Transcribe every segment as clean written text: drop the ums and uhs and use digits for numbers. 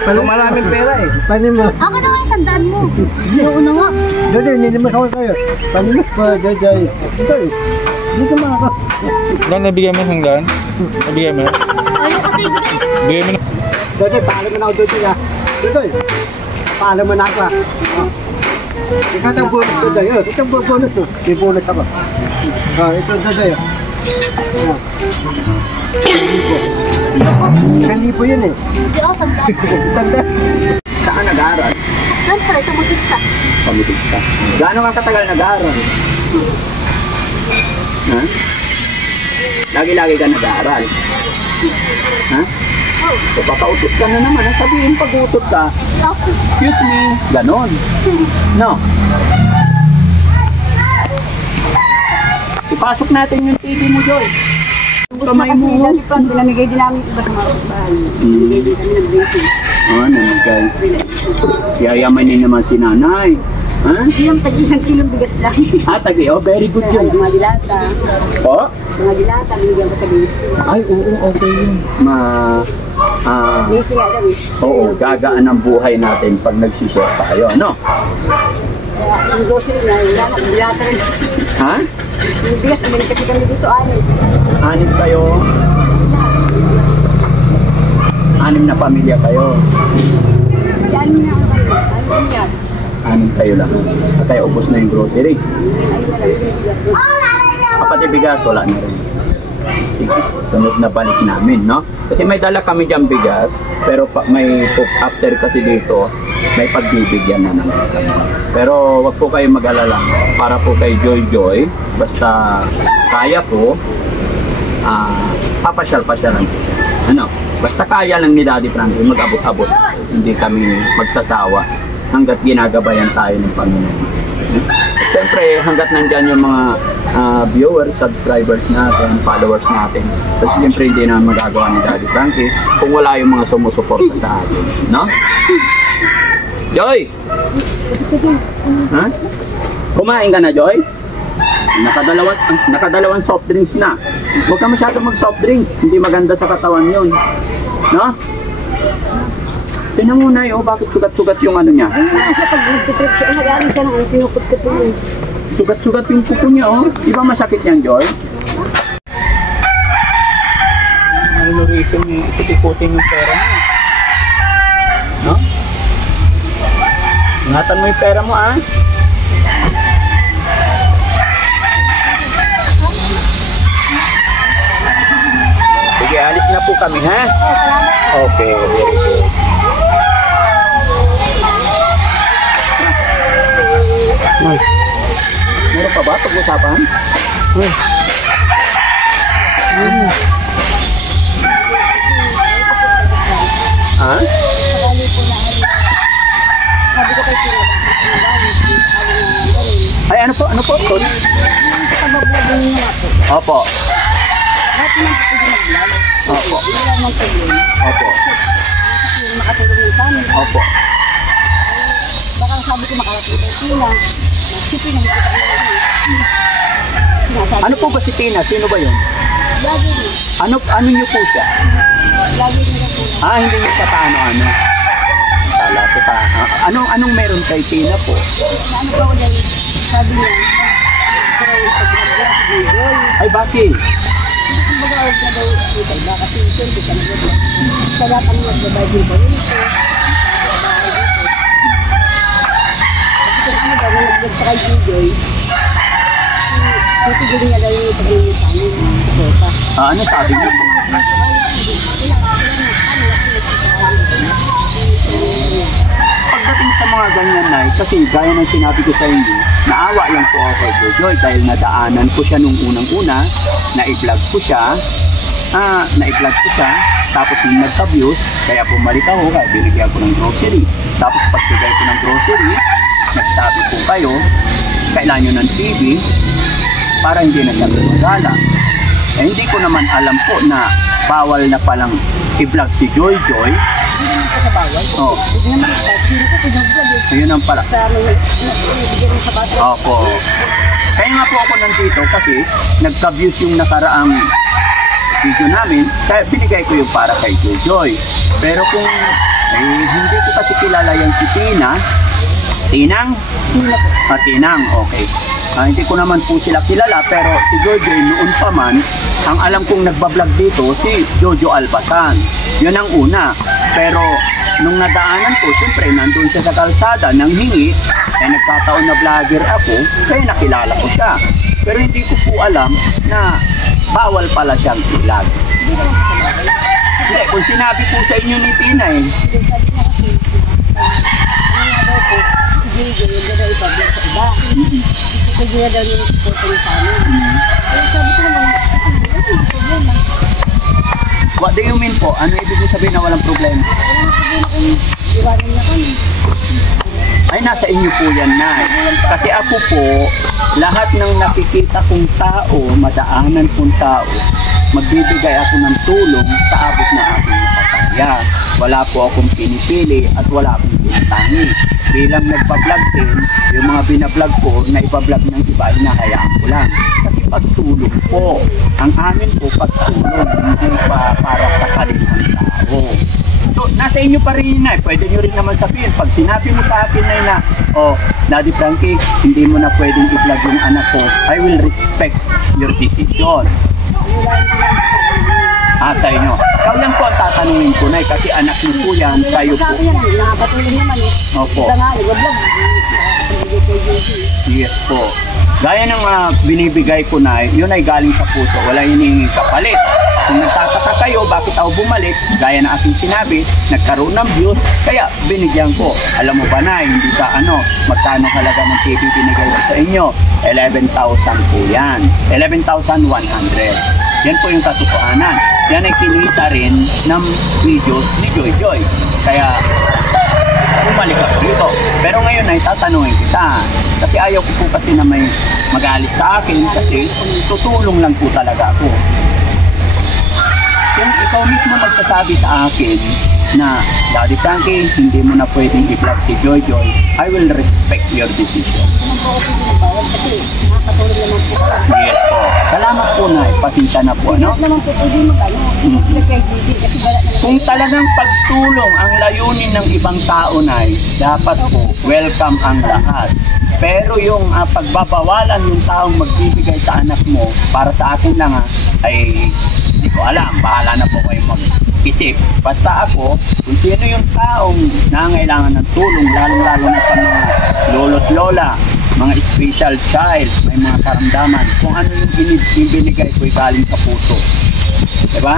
Pero maraming pera eh. Panin mo. Ako na nga yung sandaan mo. Oo na nga. Jojoy, hindi naman ako tayo. Panin mo pa, Jojoy. Jojoy, dito mga ka. Dan, nabigyan mo yung dan? Nabigyan mo? Ayaw kasi bigay. Bigyan mo na. Jojoy, paalam mo na ako, Jojoy ha. Jojoy, paalam mo na ako ha. Ikaw ang bonus, Jojoy. Ito ang bonus oh. May bonus ako. Ito, Jojoy. Kanipo yun eh. Hindi ako sandaan. Tanda. Saan nag-aaral? Siyempre, sa Mutista. Pamutista. Gaano ka katagal nag-aaral? Ha? Lagi-lagi ka nag-aaral? Ha? So, papautot ka na naman. Sabihin pag-utot ka, excuse me, ganon. No? Ipasok natin yung TV mo, Joy. Kamay mo. Pinamigay din namin iba sa mga bahay. Pinamigay din kami ng basic. Oo, namigay. Yayamanin naman si nanay. Ha? Yung tag-isang kilong bigas lang. Tagi. Oh, very good yun. Mga dilata. Po? Mga dilata, binigyan ko sa basic. Ay, oo, okay yun. Basic nga daw eh. Oo, gagaan ang buhay natin pag nagsishare tayo, no? Yung grocery na, wala na, dilata rin. Ha? Yung bigas, binigyan kasi kami dito, 6. 6 kayo? 6 na pamilya kayo? Yan na ano kayo, ano yan? 6 kayo lang. At tayo ubos na yung grocery. Ayun na lang, yung bigas. Kapati bigas, wala na rin. Sige, sunod na balik namin, no? Kasi may dala kami dyan bigas, pero may after kasi dito, may pagbibigyan na naman kami. Pero wag po kayo mag-alala, para po kay Joy Joy, basta kaya po, papasyal-pasyalan po siya. Ano? Basta kaya lang ni Daddy Frankie, mag-abot-abot. Hindi kami magsasawa hanggat ginagabayan tayo ng Panginoon. Siyempre, hanggat nandyan yung mga viewers, subscribers natin, followers natin. Kasi siyempre hindi na magagawa ni Daddy Frankie kung wala yung mga sumusuporta sa atin. No? Joy! Ha? Kumain ka na, Joy? Nakadalawang soft drinks na. Huwag ka masyado mag-soft drinks. Hindi maganda sa katawan yun. No? Tingnan mo na yun, bakit sugat-sugat yung ano niya? Ayun na siya, pag-trip siya, nag-aaral siya ng pinupot-kot yun. Sugat-sugat yung kuko niya, oh. Di ba masakit yan, Joy? Ano yung reason yung ikot-ikotin yung pera mo? No? Ingatan mo yung pera mo, ah. Sige, alis na po kami, ha? Okay, very good. Ay. Meron pa ba pag-usapan? Ay. Ha? Sabi ko kay sila, Ay, ano po? Ano po? Sorry. pag-vlog niya po. Opo. Lahat naman po pwede mag-vlog. Opo. Wala naman problema. Opo. Yung makatulong yung family. Opo. Baka sabi ko makarating kay Tina. Sipin na kita na. Ano po ba si Tina? Sino ba yun? Lagi rin. Ano niyo po siya? Lagi rin ako. Hindi niyo pa paano-ano. Kala ko pa. Anong meron kay Tina po? Ano pa ako dahil sabi niya, pero pag-vlog si Google, Ay, bakit? hindi ko mag-awag na daw ito. Baka si Ito, hindi ka nag-vlog. Kaya kami mag-babay din pa rin ito. Kasi kung ano daw, nag-vlog sa kay Google, titigil niya daw yung pag-iwi sa amin. Ano sabi niyo po? Pagdating sa mga ganyan na, kasi gaya ng sinabi ko sa inyo, naawa lang po ako kay Jojoy dahil nadaanan ko siya nung unang-una, na-i-vlog ko siya, tapos nung nag-abuse, kaya bumalik ako, kaya binigyan ko ng grocery. Tapos pagbigay ko ng grocery, nagsabi po kayo, kailangan nyo ng TV, para hindi na siya gumagala. Hindi ko naman alam po na bawal na palang i-vlog si Joy Joy. Hindi naman sa bawal. Oo. Hindi naman sa hindi ko pinag-vlog. Ayun ang pala. Sa mga bigyan sa bata. Opo. Kaya nga po ako nandito kasi nagka-views yung nakaraang video namin, kaya binigay ko yung para kay Jojoy. Pero kung hindi ko kasi kilala yung si Tinang, Tinang, okay. Hindi ko naman po sila kilala, pero si Jojoy noon pa man, ang alam kong nagbablog dito, si Jojo Albasan. Yun ang una. Pero nung nadaanan ko, siyempre nandun siya sa kalsada, nang hingi, nagkataon na vlogger ako, kaya nakilala ko siya. Pero hindi ko po alam na bawal pala siyang vlog. Hindi, kung sinabi po sa inyo ni Tina Hindi na daw yung photo niya sa amin. Sabi ko naman, problema. What do you mean po? Ano ibig sabihin na walang problema? Walang problema kung iwanan niya kami. Ay, nasa inyo po yan, Nay. Kasi ako po, lahat ng nakikita kong tao, madaanan kong tao, magbibigay ako ng tulong sa abot na aking makakaya. Wala po akong pinipili at wala akong pinatangi. Bilang nagpa-vlog din, yung mga binablog ko na ipa-vlog ng iba, hinahayaan ko lang. Kasi pagtulong po. Ang amin po, pagtulong, hindi pa para sa kalihang tao. So, nasa inyo pa rin, Nay. Pwede nyo rin naman sabihin. Pag sinabi mo sa akin, Nay, na, oh, Daddy Frankie, hindi mo na pwedeng i-vlog yung anak ko, I will respect your decision. Sa inyo. Ikaw lang po ang tatanungin ko, Nay, kasi anak niyo po yan, kayo po. Sabi yan, nakapatulong naman eh. Opo. Iba nga, nag-vlog. Yes po. Gaya ng binibigay ko, Nay, yun ay galing sa puso. Wala hinihingi kapalit. Kung nagtataka kayo, bakit ako bumalik? Gaya ng aking sinabi, nagkaroon ng views, kaya binigyan ko. Alam mo ba, Nay, hindi ka magkano halaga ng TV binigay ko sa inyo? 11,000 po yan. 11,100. Yan po yung katotohanan. Yan ay kinita rin ng videos ni Joy Joy. Kaya, bumalik ako dito. Pero ngayon ay tatanungin kita. Kasi ayaw ko po kasi na may magalit sa akin kasi tutulong lang po talaga ako. Kung ikaw mismo magsasabi sa akin na, Daddy Frankie, hindi mo na pwedeng i-vlog si Joy Joy, I will respect your decision. Nakakatulong naman po. Yes po. Salamat po, Nay. Pasensya na po, no? Naman po, pwede mag-ano. Kasi wala naman. Kung talagang pagtulong ang layunin ng ibang tao, Nay, dapat po welcome ang lahat. Pero yung pagbabawalan yung taong magbibigay sa anak mo, para sa akin lang ay hindi ko alam. Bahala na po kayo mag-isip. Basta ako, kung sino yung taong nangailangan ng tulong, lalong-lalo na sa mga lolo't lola, mga special child, may mga karamdaman, kung ano yung binigay ko ay galing sa puso. Diba?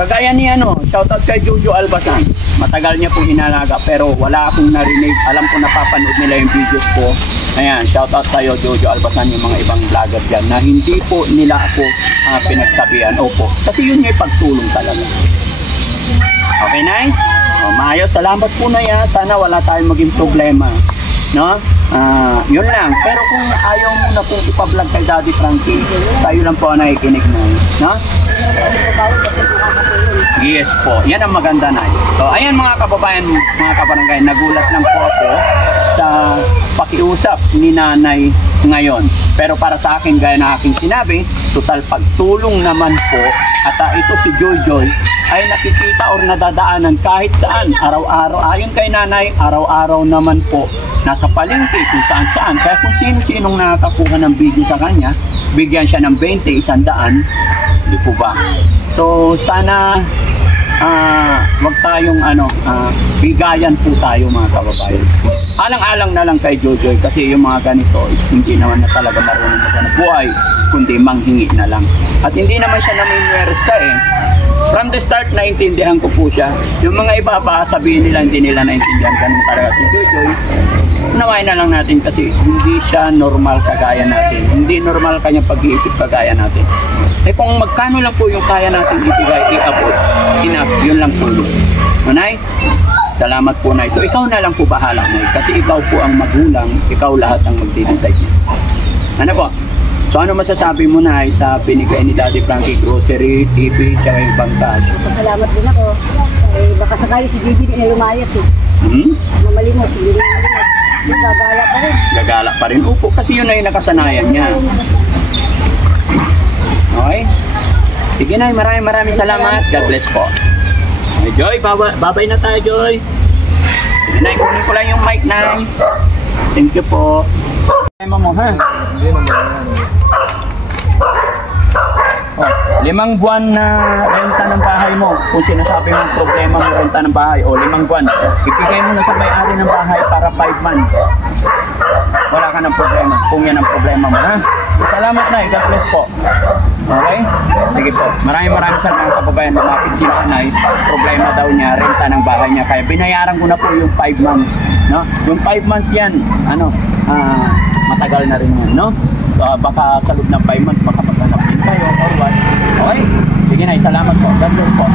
Kagaya ni shoutout kay Jojo Albasan. Matagal niya pong inalaga pero wala akong narinig. Alam ko napapanood nila yung videos ko. Ayan, shoutout sa'yo Jojo Albasan, yung mga ibang vlogger dyan na hindi po nila ako pinagsabihan. Opo, kasi yun yung pagtulong talaga. Okay, Nay? Maayos, salamat po, Nay. Sana wala tayong maging problema. No? Yun lang. Pero kung ayaw mo na pong ipa-vlog kay Daddy Frankie, sa'yo lang po ang nakikinig, Nay. No? Yes po. Yan ang maganda, Nay. So, ayan mga kababayan, mga kabarangay, nagulat lang po ako sa pakiusap ni Nanay ngayon. Pero para sa akin, gaya na aking sinabi, total pagtulong naman po. At ito si Joy Joy ay nakikita or nadadaanan kahit saan, araw-araw. Ayon kay Nanay, araw-araw naman po nasa palengke kung saan-saan. Kaya kung sino-sinong nakakakuha ng video sa kanya, bigyan siya ng 20, 100, di po ba? So sana wag tayong bigayan po tayo mga kababayan. Alang-alang na lang kay Jojoy kasi yung mga ganito is hindi naman na talaga marunong maghanap buhay, kundi manghingi na lang. At hindi naman siya namimwersa eh. From the start, naintindihan ko po siya. Yung mga iba pa, sabihin nila, hindi nila naintindihan. Ganun talaga si Jojoy. Nawain na lang natin kasi hindi siya normal kagaya natin. Hindi normal kanya pag-iisip kagaya natin. Eh kung magkano lang po yung kaya natin ibigay, i-abot, enough, yun lang po yun. Nay, salamat po, Nay. So ikaw na lang po bahala, Nay. Kasi ikaw po ang magulang, ikaw lahat ang magdi-decide niya. Ano po? So ano masasabi mo, Nay, sa binigay ni Daddy Frankie grocery, TV, tsaka yung bangkad? Salamat din ako. Baka sakali si Gigi din na lumayas eh. Mamalimos, hindi rin mamalimos. Gagala pa rin. Gagala pa rin. Upo, kasi yun na yung nakasanayan niya. Okay? Sige na, maraming salamat. God bless po. Ay, Joy, babay na tayo, Joy. Sige na, kunin ko lang yung mic, Nay. Thank you po. Problema mo, ha? Oh, 5 buwan na renta ng bahay mo. Kung sinasabi mo problema mo renta ng bahay, o 5 buwan, ibigay mo na sa may-ari ng bahay para 5 months. Wala ka ng problema. Kung yan ang problema mo, ha? Salamat, Nay. God bless po. Okay? Sige po. Maraming salamat mga kababayan. Lumapit si Nanay. Problema daw niya, renta ng bahay niya. Kaya binayaran ko na po yung 5 months. No? Yung 5 months yan, matagal na rin yan, no? Baka sa loob ng 5 months, baka maghanap din kayo or what. Okay? Sige na, salamat po. God bless po.